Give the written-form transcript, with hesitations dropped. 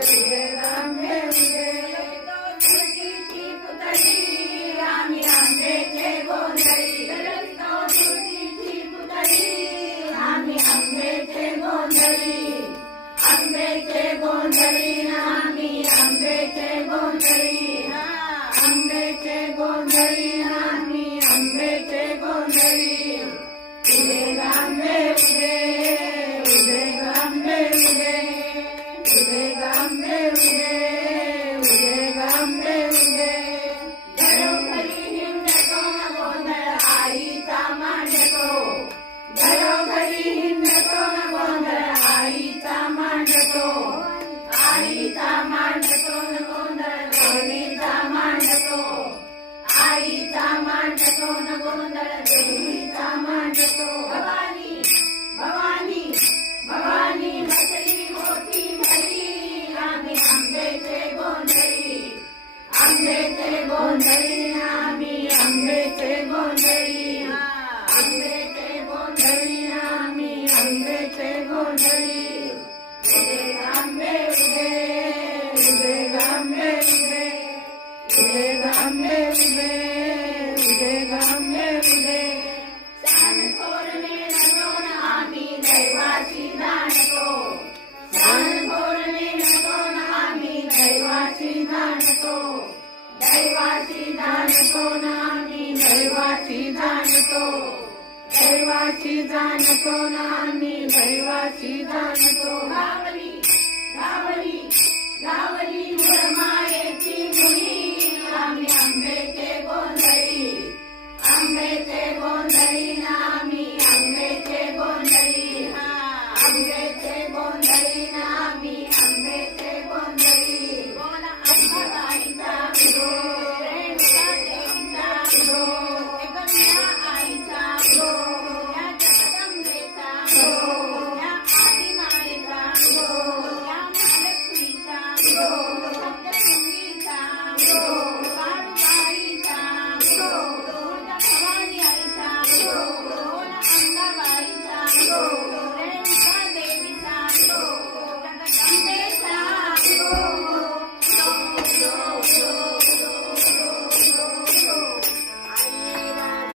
उभे आंबे उभे तुळशीची पुतळी आम्ही आंब्याचे गोंधळी तुळशीची पुतळी आम्ही आंब्याचे गोंधळी आंब्याचे गोंधळी आम्ही आंब्याचे गोंधळी आंब्याचे गोंधळी आम्ही आंब्याचे गोंधळी उभे आंबे उभे उभे आंबे उभे उभे आंबे उभे उभे आंबे उभे घरोघरी हिंडतो गोंधळ आईचा मांडतो घरोघरी हिंडतो गोंधळ आईचा मांडतो आईचा मांडतो गोंधळ देवीचा मांडतो आईचा मांडतो गोंधळ देवीचा मांडतो भवानी भवानी भवानी बसली मोठी भरी आम्ही आंब्याचे गोंधळी आंब्याचे गोंधळी आम्ही आंब्याचे गोंधळी आंब्याचे गोंधळी आम्ही आंब्याचे गोंधळी उभे आंबे उभे उभे आंबे उभे उभे आंबे उभे उभे आंबे उभे सान थोरणे नटून आम्ही दैवाची जाणतो सान थोरणे नटून आम्ही दैवाची जाणतो दैवाची जाणतो आम्ही दैवाची जाणतो दैवाची जाणतो आम्ही दैवाची जाणतो